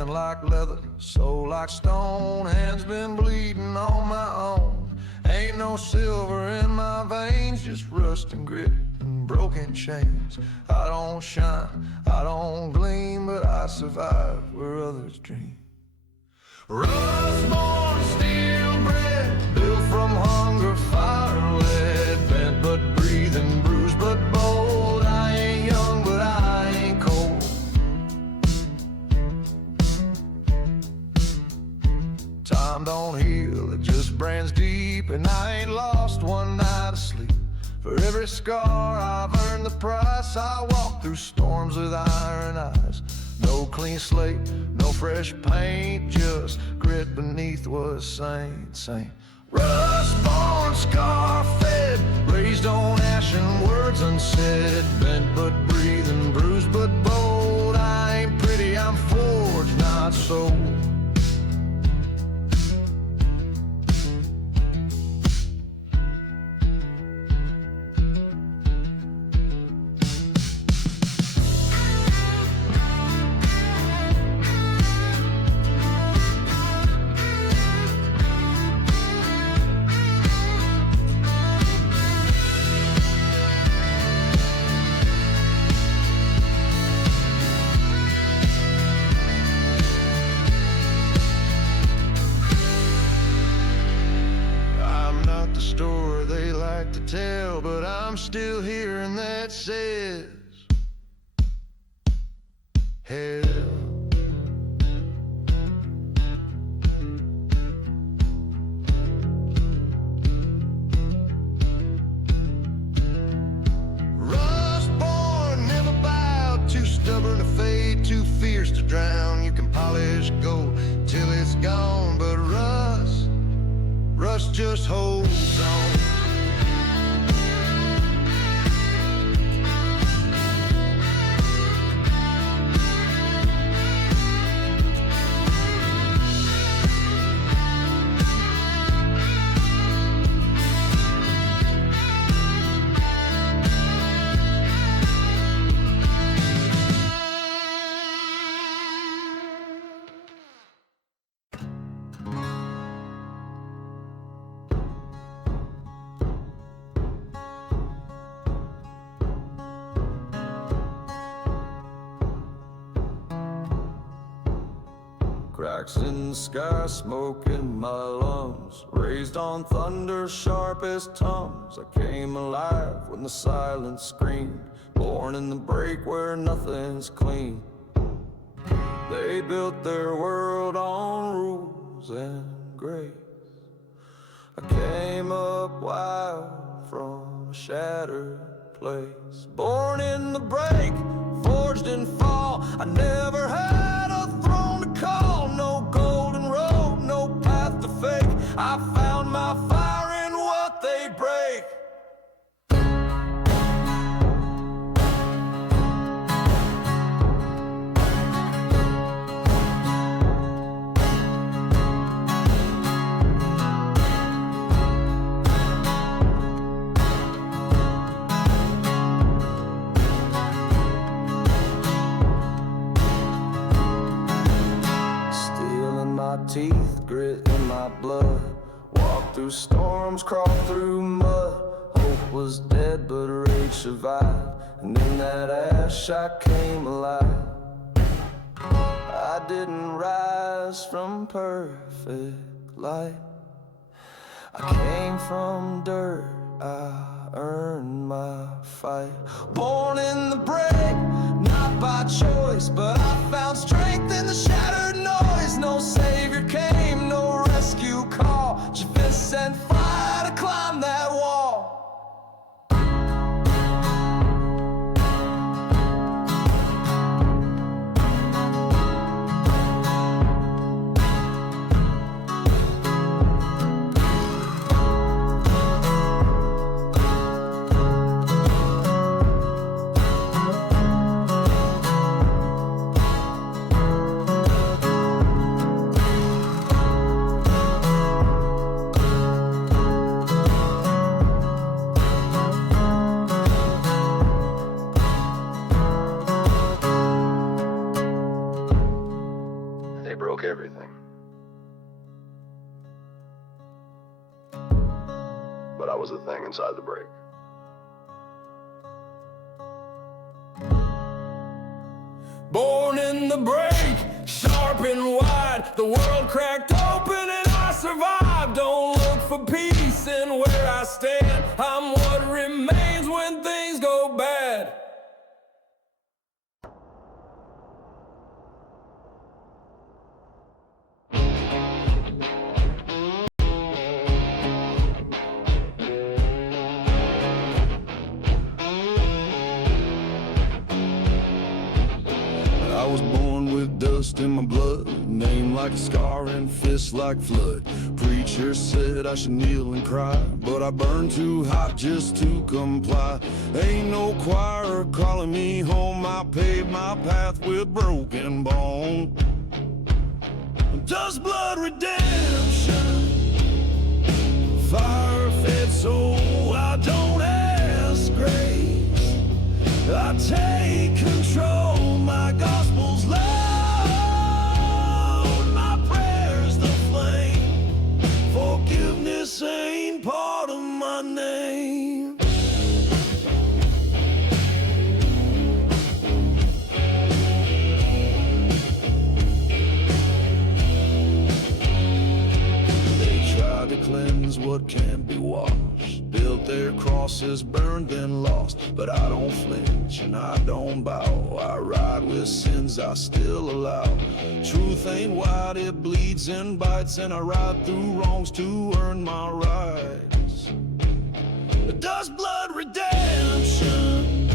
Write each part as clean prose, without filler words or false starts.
skin like leather, soul like stone. Hands been bleeding on my own. Ain't no silver in my veins, just rust and grit and broken chains. I don't shine, I don't gleam, but I survive where others dream. Rust-born, steel-bred, built from hunger, fire, lead, bent but breathing, bruised but bold. I ain't young, but I ain't cold. Time don't heal, it just brands deep, and I ain't lost one night of sleep. For every scar I've earned the price. I walk through storms with iron eyes. No clean slate, no fresh paint, just grit beneath what's saint. Rust-born, scar-fed, raised on ashen words unsaid. Bent but breathing, bruised but bold. I ain't pretty, I'm forged, not sold. Story they like to tell, but I'm still hearing that says hell. Rust-born, never bowed, too stubborn to fade, too fierce to drown. You can polish gold till it's gone, but rust just holds on. Cracks in the sky, smoke in my lungs, raised on thunder sharp as tongues. I came alive when the silence screamed, born in the break where nothing's clean. They built their world on rules and grace. I came up wild from a shattered place, born in the break, forged in fall. I never had a throne to call, no golden road, no path to fake. I found my fire in what they break. Teeth, grit in my blood, walked through storms, crawled through mud. Hope was dead, but rage survived, and in that ash I came alive. I didn't rise from perfect light, I came from dirt, I earned my fight. Born in the break, not by choice, but I found strength in the shattered noise. No savior came, no rescue call, just fists and fire to climb that wall. but I was the thing inside the break. Born in the break, sharp and wide, the world cracked open and I survived. Don't look for peace in where I stand, I'm what remains when things go bad. I was born with dust in my blood, name like a scar and fist like flood. Preacher said I should kneel and cry, but I burned too hot just to comply. Ain't no choir calling me home, I paved my path with broken bone. Dust, blood, redemption, fire-fed soul, I don't ask grace, I take control, my gospel's loud, my prayer's the flame, forgiveness ain't part of my name. They tried to cleanse what can't be washed, built their crosses, burned then lost. But I don't flinch and I don't bow, I ride with sins I still allow. Truth ain't white, it bleeds and bites, and I ride through wrongs to earn my rights. Dust, blood, redemption,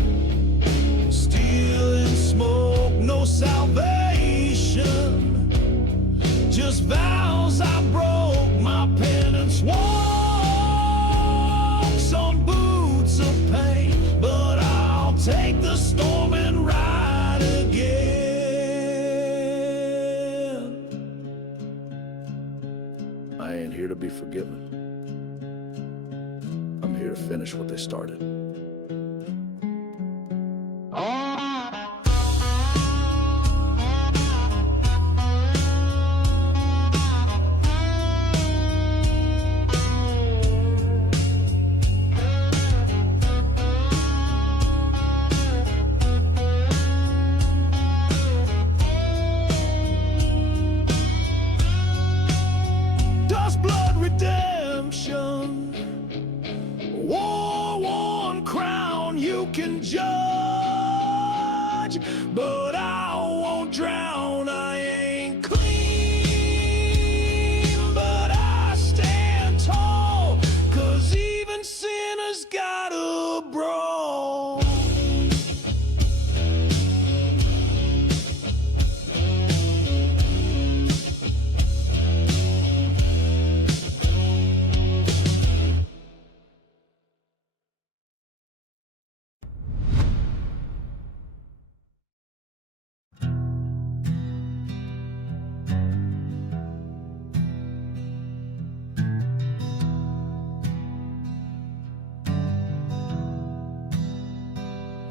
steel and smoke, no salvation, just vows I broke, my penance walks on boots of pain, but I'll take the storm and ride again. I ain't here to be forgiven, I'm here to finish what they started. Dust, blood, redemption, war-worn crown you can judge, but I won't drown, I ain't clean, but I stand tall, 'cause even sinners got a brawl.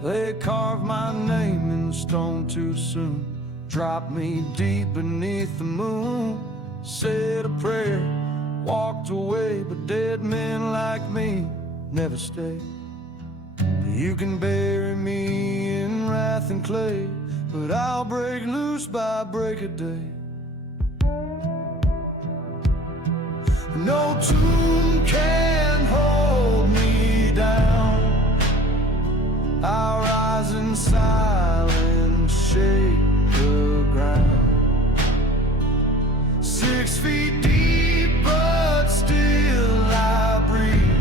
They carved my name in stone too soon, dropped me deep beneath the moon, said a prayer, walked away, but dead men like me never stay. You can bury me in wrath and clay, but I'll break loose by break of day. No tomb can hold me down, I'll rise in silence, shake the ground. 6 feet deep, but still I breathe,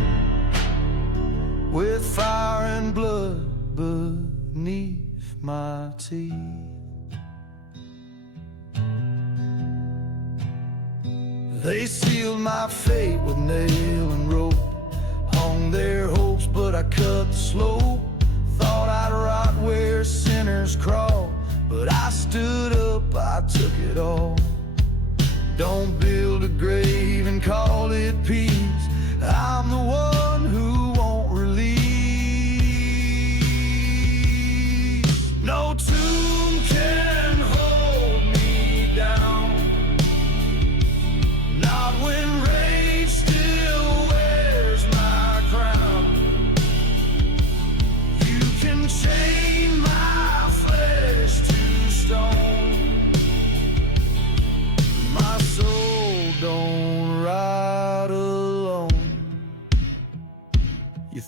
with fire and blood beneath my teeth. They sealed my fate with nail and rope, hung their hopes, but I cut the slope. Thought I'd rot where sinners crawl, but I stood up, I took it all. Don't build a grave and call it peace, I'm the one who won't release. No tomb can hold me down, not when rage still wears my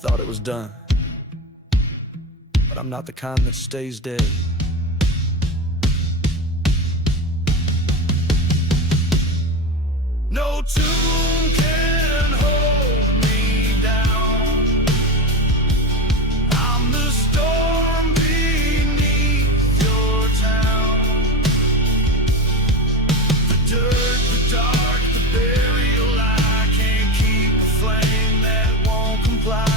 thought it was done, but I'm not the kind that stays dead. No tune can hold me down. I'm the storm beneath your town. The dirt, the dark, the burial, I can't keep a flame that won't comply.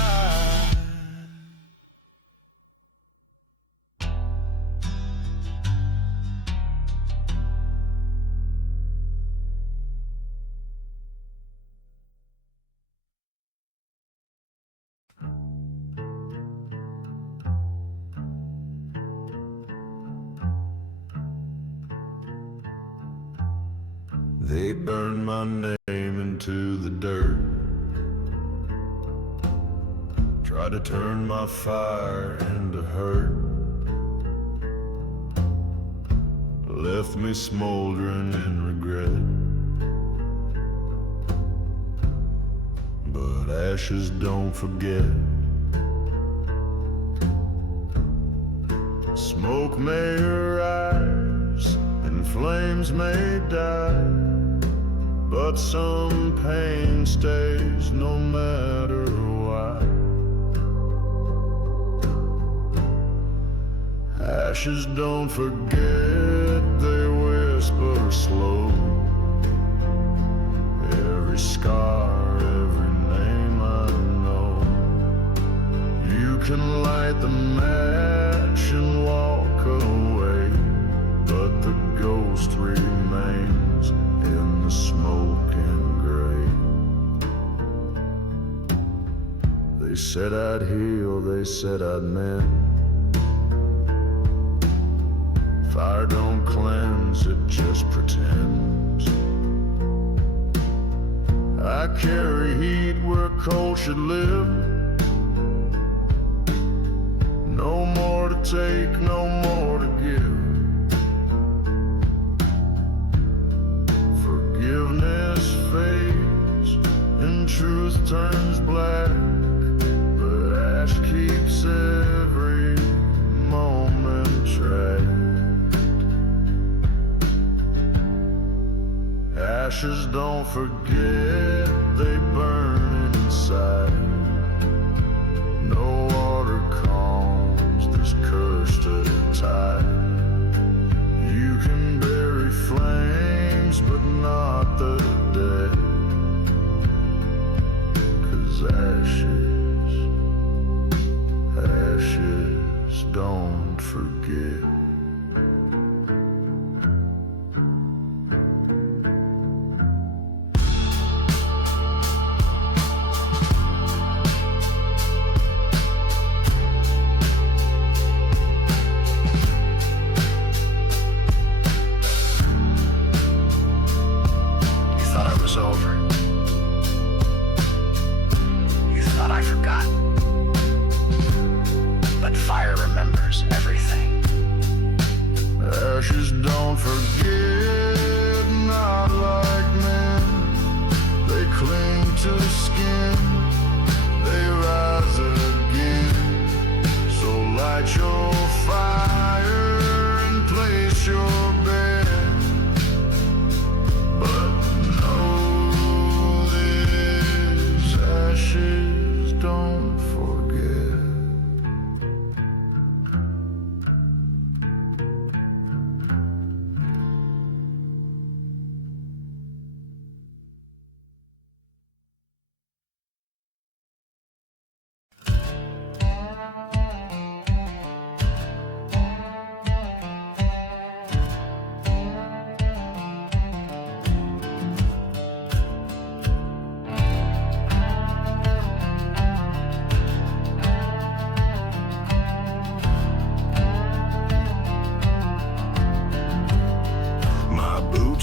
They burned my name into the dirt, tried to turn my fire into hurt, left me smoldering in regret. But ashes don't forget. Smoke may arise and flames may die, but some pain stays no matter why. Ashes don't forget, they whisper slow. Every scar, every name I know. You can light the match and walk away, but the ghost remains in the smoke and gray. They said I'd heal, they said I'd mend. Fire don't cleanse, it just pretends. I carry heat where cold should live. No more to take, no more to give. Forgiveness fades and truth turns black, but ash keeps every moment tracked. Ashes don't forget, they burn inside. No water calms this cursed tide. You can bury flames, but not the dead. 'Cause ashes don't forget. Over. You thought I forgot, but fire remembers everything. Ashes don't forget, not like men. They cling to skin, they rise again. So light your fire and place your bed. Ashes don't forget.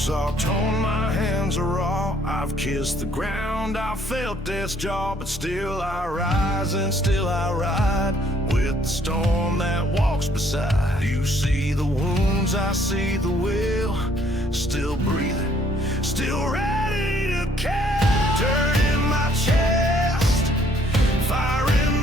All torn, my hands are raw. I've kissed the ground, I've felt death's jaw, but still I rise and still I ride with the storm that walks beside. You see the wounds, I see the will, still breathing, still ready to kill. Dirt in my chest, fire in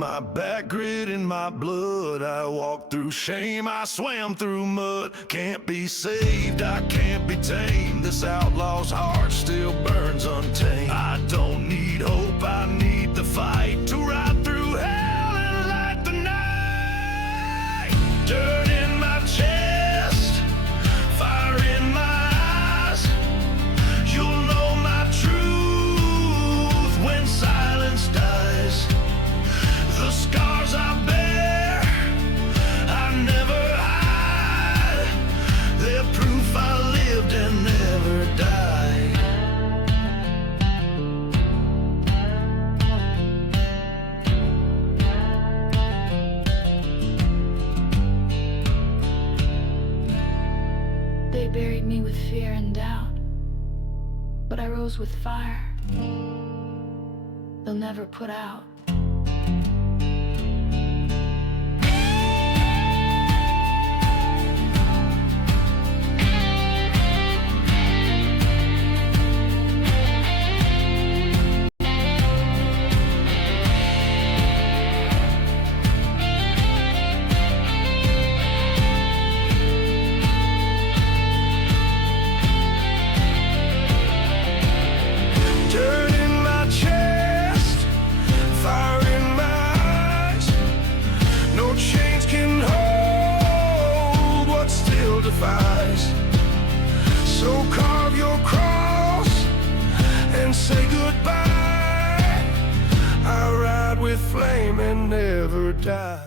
My back grit in my blood. I walked through shame, I swam through mud. Can't be saved, I can't be tamed. This outlaw's heart still burns untamed. I don't need hope, I need the fight to ride through hell and light the night. Dirt in my chest, fire in my eyes. You'll know my truth when silence dies. The scars I bear, I never hide. They're proof I lived and never died. They buried me with fear and doubt, but I rose with fire they'll never put out. Dirt in my chest, fire in my eyes. No chains can hold what still defies. So carve your cross and say goodbye. I ride with flame and never die.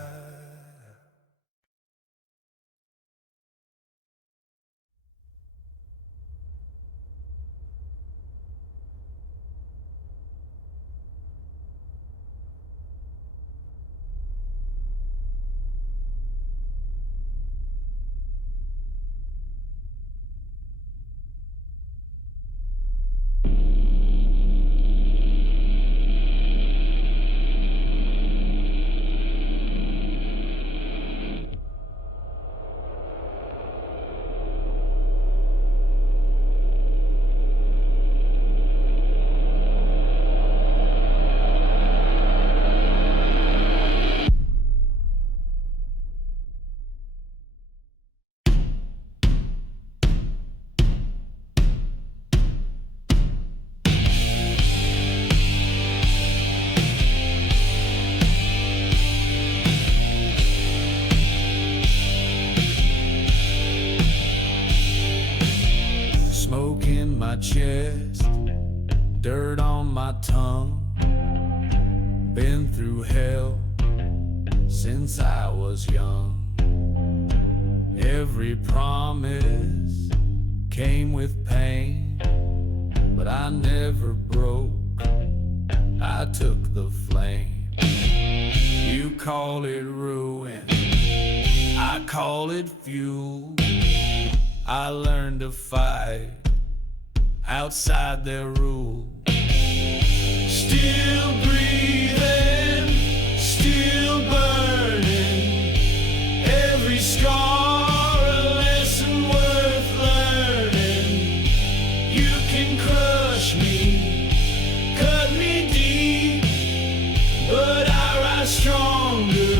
Smoke in my chest, dirt on my tongue. Been through hell since I was young. Every promise came with pain, but I never broke, I took the flame. You call it ruin, I call it fuel. I learned to fight outside their rule. Still breathing, still burning. Every scar a lesson worth learning. You can crush me, cut me deep, but I rise stronger,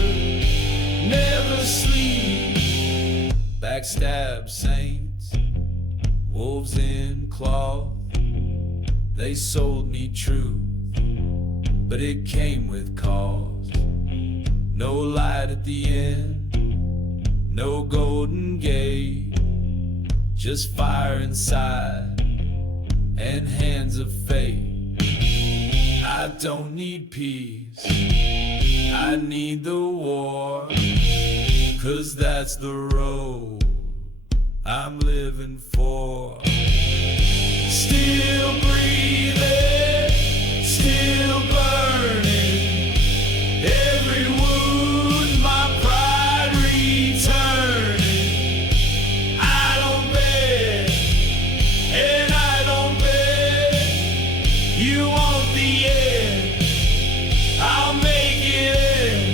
never sleep. Backstab saints, wolves in cloth. They sold me truth, but it came with cost. No light at the end, no golden gate, just fire inside and hands of fate. I don't need peace, I need the war, 'cause that's the road I'm living for. Still breathing, still burning. Every wound, my pride returning. I don't beg, and I don't beg. You want the end, I'll make it end.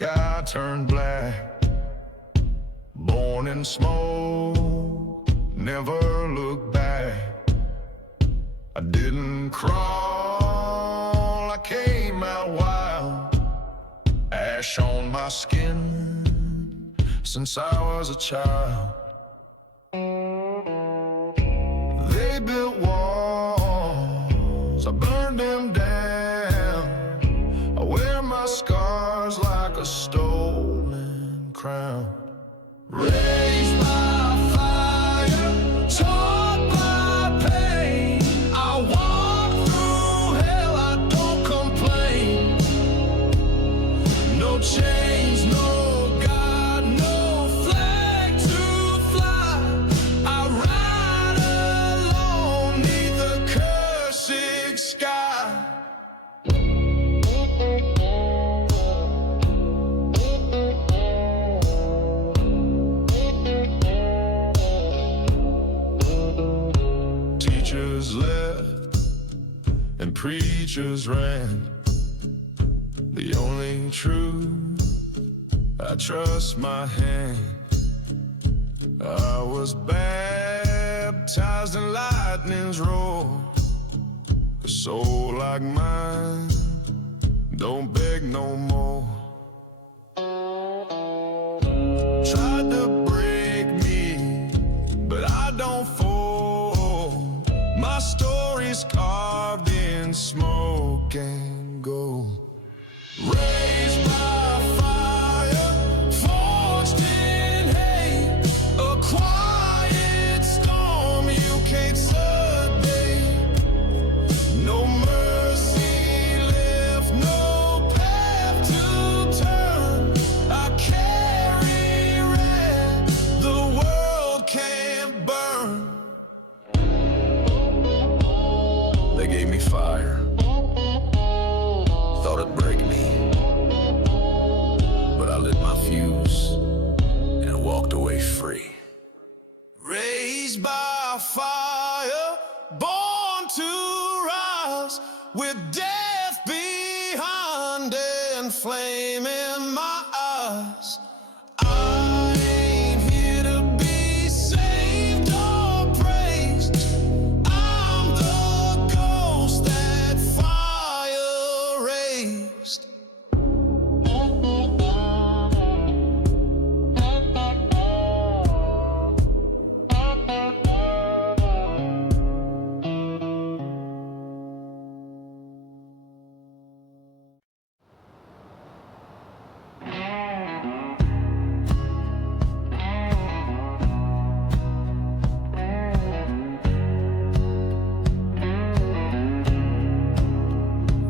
sky turned black. Born in smoke, never look back. I didn't crawl, I came out wild. Ash on my skin since I was a child. They built walls, I burned them down. I wear my scars like a stolen crown. Raised by fire, taught by pain. I walk through hell, I don't complain. No chains, no God, no flag to fly. I ride alone 'neath the cursed sky. Teachers left and preachers ran. The only truth, I trust my hand. I was baptized in lightning's roar. A soul like mine don't beg no more. Tried to break me, but I don't fall. My story's carved in smoke and gold. Raised by fire, forged in hate. A quiet storm you can't subdue. No mercy left, no path to turn. I carry red, the world can't burn. They gave me fire, thought it'd break me, but I lit my fuse and walked away free. Raised by fire, born to rise, with death behind and flame in my eyes. I ain't here to be saved or praised. I'm the ghost that fire raised.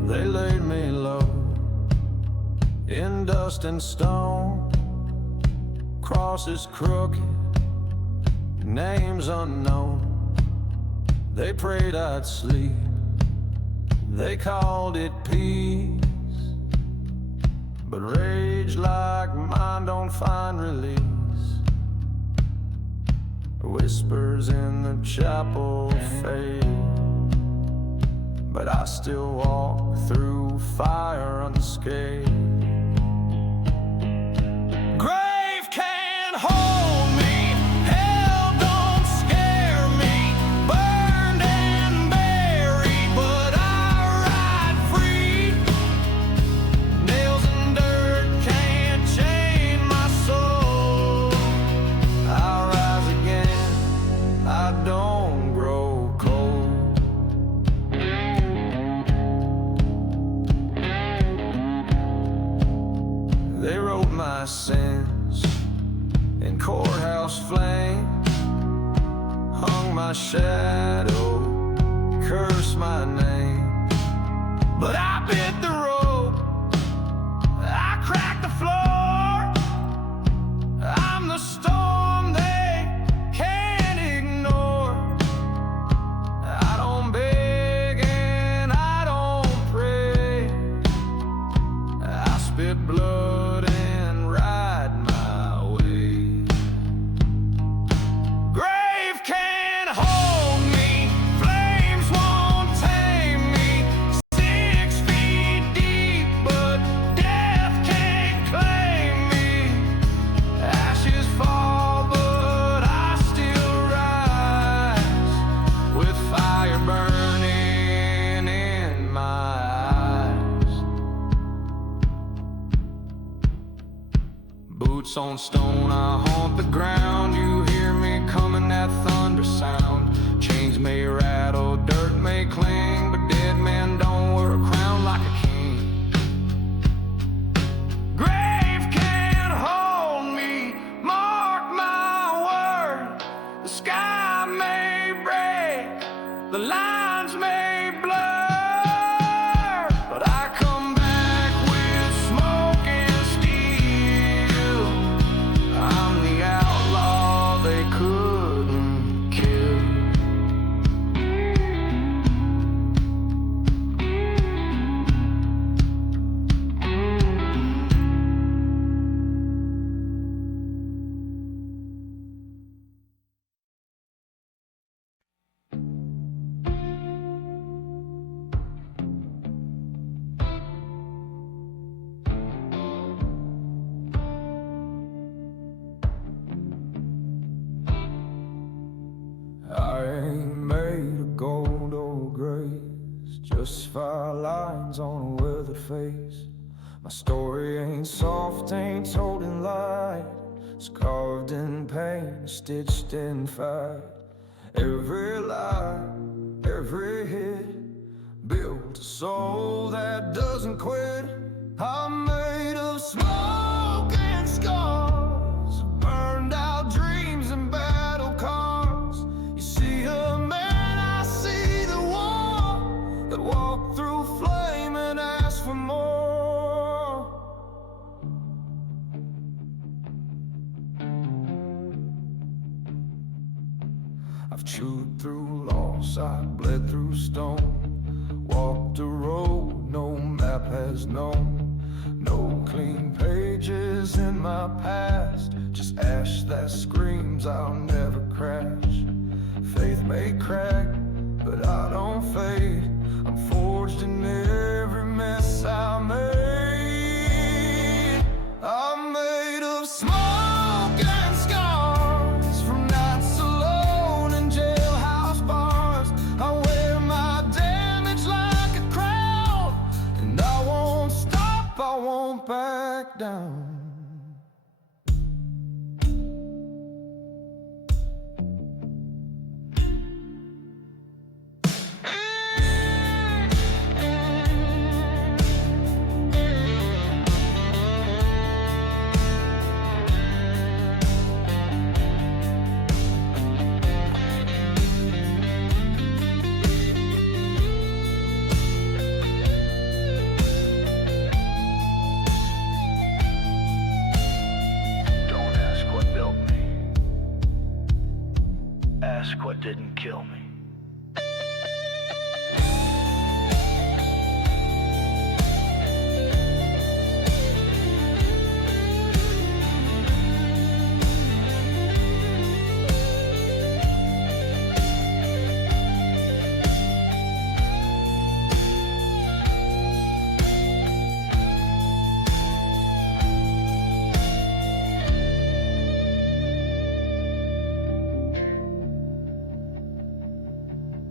They laid me low in dust and stone. Crosses crooked, names unknown. They prayed I'd sleep, they called it peace. But rage like mine don't find release. Whispers in the chapel fade, but I still walk through fire unscathed. Grave can't hold me, hell don't scare me. Burned and buried, but I ride free. Nails and dirt can't chain my soul. I rise again, I don't grow cold. They wrote my sins in courthouse flame, hung my shadow, cursed my name. But I bit the rope, I cracked the floor. I'm the storm they can't ignore. I don't beg and I don't pray. I spit blood and ride my way. Grave can't hold me, flames won't tame me. 6 feet Boots on stone, I haunt the ground. You hear me coming, that thunder sound. Chains may rattle, dirt may cling, but dead men don't wear a crown like a king. Grave can't hold me, mark my word. The sky may break, the lines may blur, but I come back with smoke and steel. I'm the outlaw they couldn't kill. I ain't made of gold or grace, just 5 lines on a weathered face. My story ain't soft, ain't told in light. It's carved in pain, stitched in fight. Every lie, every hit built a soul that doesn't quit. I'm made of smoke and scars, burned out dreams and battle scars. You see a man, I see the one that walked through flame and asked for more. I've chewed through loss, I've bled through stone, walked a road no map has known. No clean pages in my past, just ash that screams I'll never crash. Faith may crack, but I don't fade. I'm forged in every mess I made. I'm made of smoke and scars, from nights alone in jailhouse bars. I wear my damage like a crown, and I won't stop, I won't back down. Ask what didn't kill me.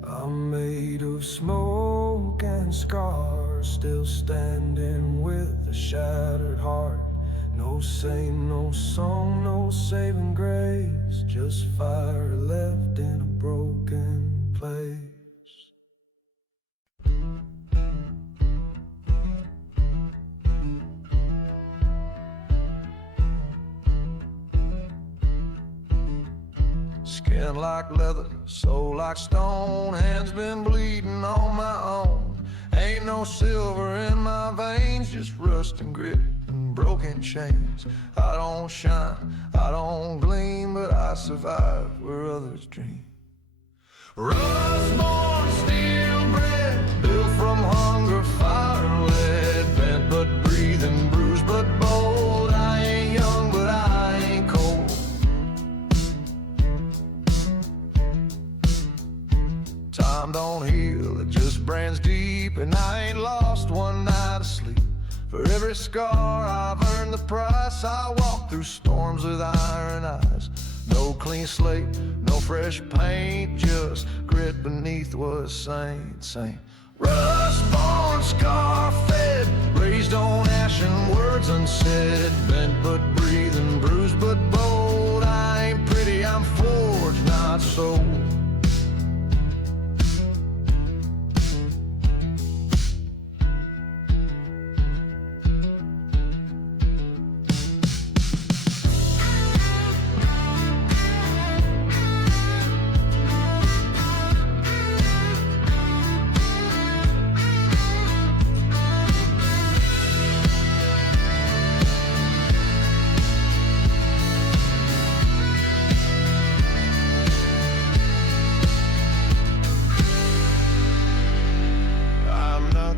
I'm made of smoke and scars, still standing with a shattered heart. No saint, no song, no saving grace, just fire left in a broken place. Skin like leather, soul like stone, hands been bleeding on my own. Ain't no silver in my veins, just rust and grit and broken chains. I don't shine, I don't gleam, but I survive where others dream. Rust-born, steel-bred, built from hunger, fire lead, bent but breathing, bruised but bold. I ain't young, but I ain't cold. Time don't heal, it just brands deep, and I ain't lost one night of sleep. For every scar I've earned the price. I walk through storms with iron eyes. No clean slate, no fresh paint, just grit beneath what's saint. Rust-born, scar-fed, raised on ash and words unsaid, bent but breathing, soul.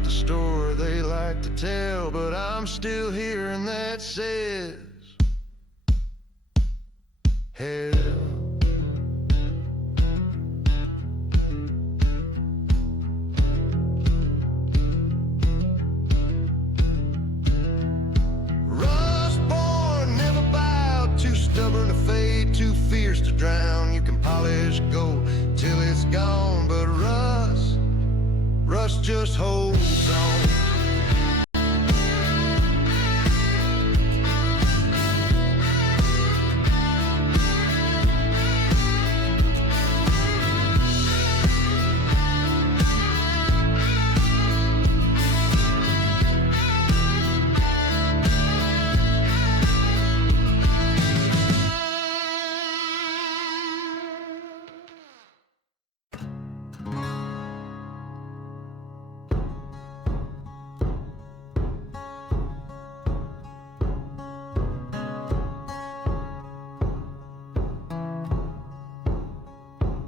Story they like to tell, but I'm still hearing that says hell. Rust born, never bowed, too stubborn to fade, too fierce to drown. You can polish gold till it's gone, but rust just holds on.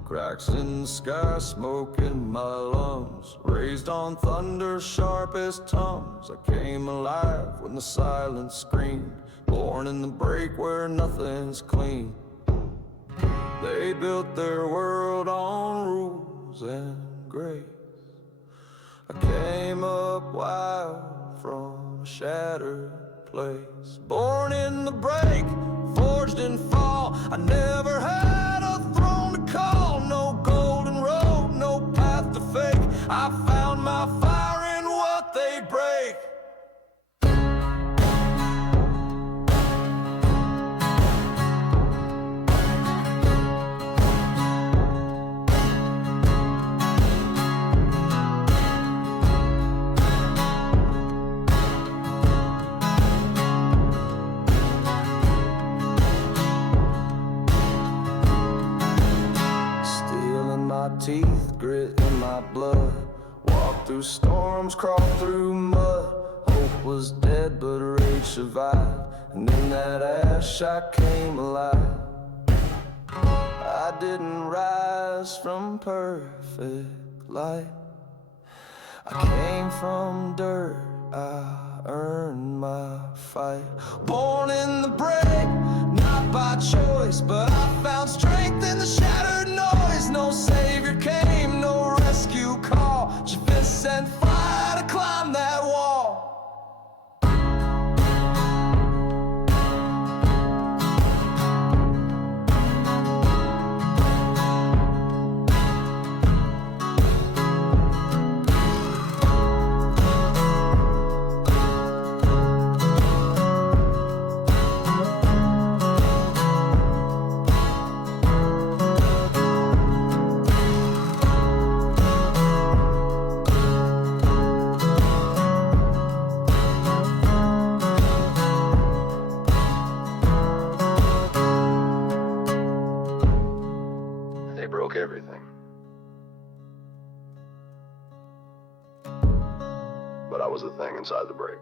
Cracks in the sky, smoke in my lungs. Raised on thunder, sharp as tongues. I came alive when the silence screamed. Born in the break where nothing's clean. They built their world on rules and grace. I came up wild from a shattered place. Born in the break, forged in fall. I never had a throne to call. No golden road, no path to fake. I found my fire in what they break. Teeth, grit in my blood. Walked through storms, crawled through mud. Hope was dead, but rage survived. And in that ash I came alive. I didn't rise from perfect light. I came from dirt, I earned my fight. Born in the break, not by choice, but I found strength in the shattered noise. No savior came, no rescue call. Just fists and fire to climb that wall. They broke everything. But I was the thing inside the break.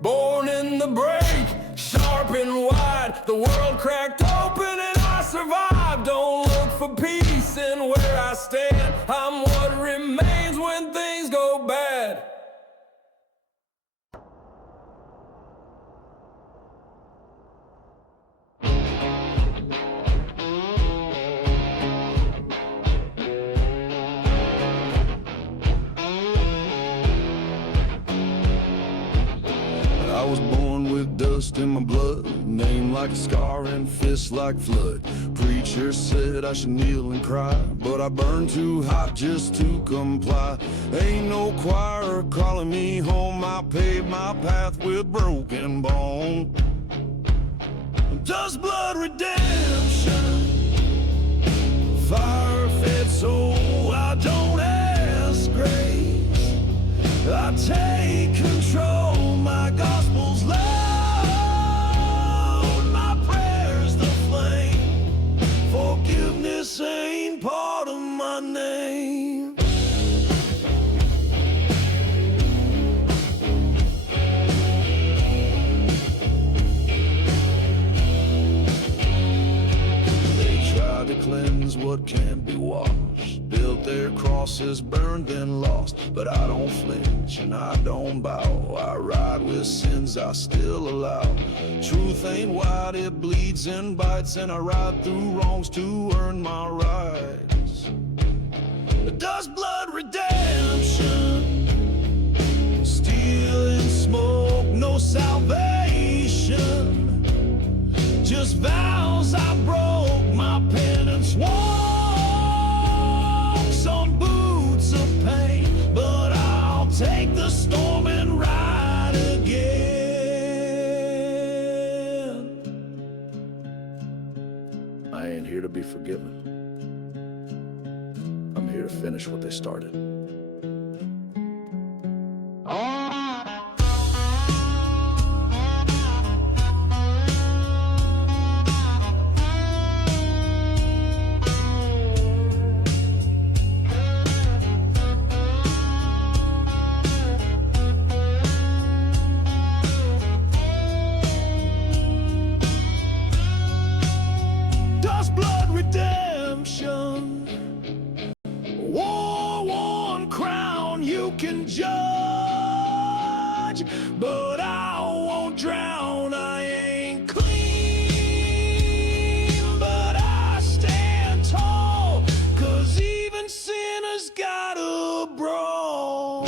Born in the break, sharp and wide. The world cracked open and I survived. Don't look for peace in where I stand. I'm what remains when things go bad. I was born with dust in my blood, name like a scar and fist like flood. Preacher said I should kneel and cry, but I burned too hot just to comply. Ain't no choir calling me home, I paved my path with broken bone. Does blood redemption, fire-fed soul, I don't ask grace, I take control, my gospel's loud, my prayers the flame, forgiveness ain't part of my name. To cleanse what can't be washed, built their crosses, burned then lost, but I don't flinch and I don't bow. I ride with sins I still allow. Truth ain't white, it bleeds and bites, and I ride through wrongs to earn my rights. Does blood redemption, steel and smoke, no salvation, just vows I broke, my penance walks on boots of pain, but I'll take the storm and ride again. I ain't here to be forgiven. I'm here to finish what they started. War-worn crown you can judge, but I won't drown. I ain't clean, but I stand tall, 'cause even sinners got a brawl.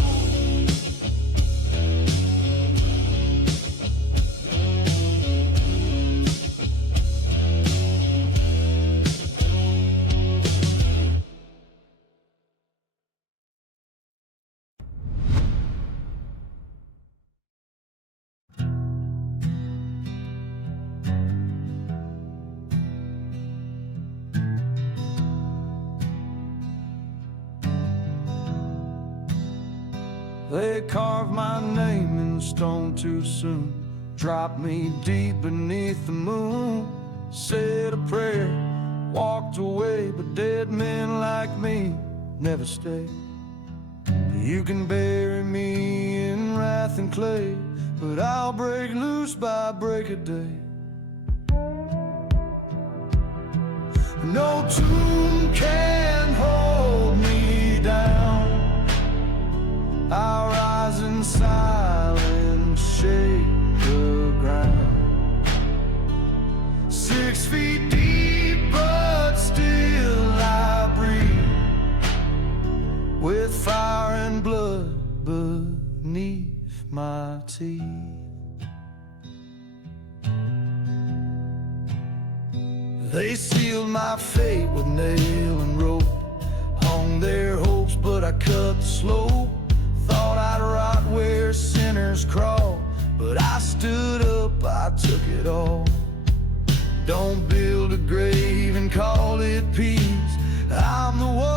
They carved my name in stone too soon, dropped me deep beneath the moon, said a prayer, walked away, but dead men like me never stay. You can bury me in wrath and clay, but I'll break loose by break of day. No tomb can hold me down, I'll rise in silence, shake the ground. 6 feet deep, but still I breathe, with fire and blood beneath my teeth. They sealed my fate with nail and rope, hung their hopes, but I cut the slope. Thought I'd rot where sinners crawl, but I stood up, I took it all. Don't build a grave and call it peace, I'm the one